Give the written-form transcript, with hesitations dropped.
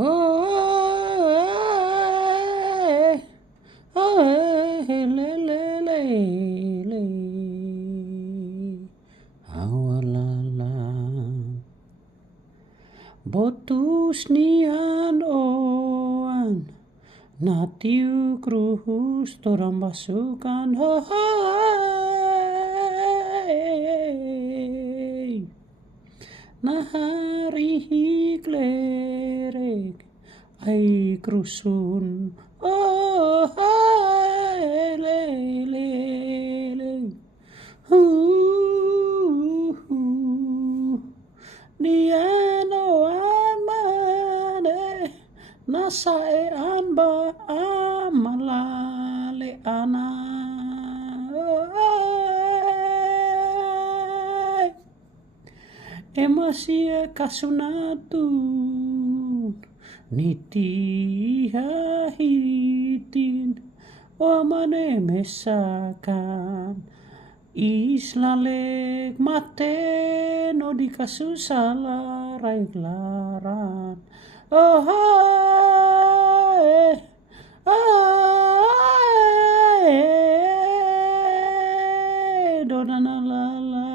Oh, oh, le, le, le, le. Awalala. Botus nian oan. Natiu kruhus torang basukan. Nahari hiklerek ai krusun. Oh, hai, le, le, le. Niano an mane nasae an ba amalale ana. Emasia kasunatun niti hahitin omane mesakan islalek mate no di kasusala raiglaran oh hai hai donana lala